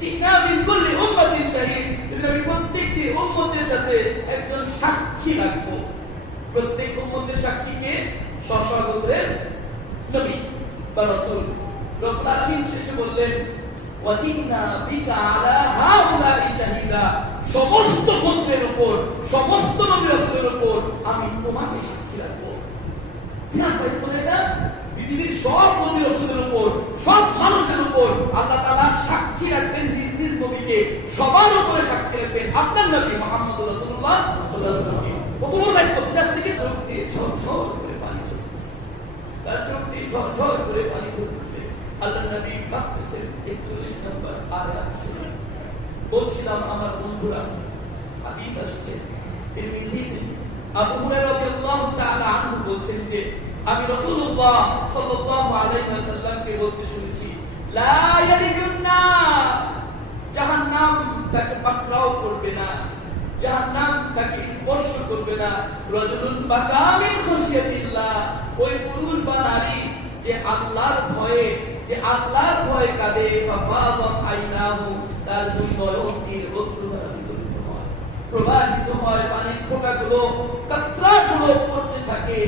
জিনা মিন কুল্লি উম্মাতিন শাহীদ, আমি প্রত্যেকটি উম্মতের সাথে একজন সাক্ষী রাখবো। প্রত্যেক উম্মতের সাক্ষীকে স্ব-স্ব গোত্রের নবী বা রাসূল। রব্বুল আলামিন শেষে বললেন ওয়াজিনা বিকা আলা হাউলাই শাহীদা, সমস্ত গোত্রের উপর, সমস্ত নবী রাসূলের উপর আমি তোমাকে সাক্ষী রাখবো। না তাই বলে না, পৃথিবীর সব নবী রাসূলের উপর, সব মানুষের উপর আল্লাহ তাআলা সাক্ষী রাখবেন নিজ নিজ নবীকে, সবার উপরে সাক্ষী রাখবেন আপনার নবী মুহাম্মদ রাসূলুল্লাহ সাল্লাল্লাহু আলাইহি ওয়াসাল্লাম। কত বড় দায়িত্ব! যার থেকে চোখ দিয়ে ঝরঝর করে পানি ঝরতেছে, তার চোখ দিয়ে ঝরঝর করে পানি ঝরতেছে। আল্লাহ নবী ভাবতেছেন 41 নম্বর আয়াত শুনুন। বলছিলাম আমার বন্ধুরা, হাদিস আসছে তিরমিজিতে, আবু হুরায়রা রাদিয়াল্লাহু তাআলা আনহু বলছেন যে আমি রাসূলুল্লাহ সাল্লাল্লাহু আলাইহি ওয়াসাল্লামকে বলতে শুনেছি, লা ইয়ালিজুন নার, জাহান্নাম তাকে পাকড়াও করবে না, জাহান্নাম তাকে স্পর্শ করবে না। রাজুলুন বাকা মিন খুশিয়াতিল্লাহ, ওই পুরুষ বা নারী যে আল্লাহর ভয়ে, যে আল্লাহর ভয়ে কাঁদে, ফাফাদাত আইনাহু, তার দুই নয়ন দিয়ে অশ্রু প্রবাহিত হয়, পানির ফোঁটাগুলো, কাতরাগুলো পড়তে থাকে।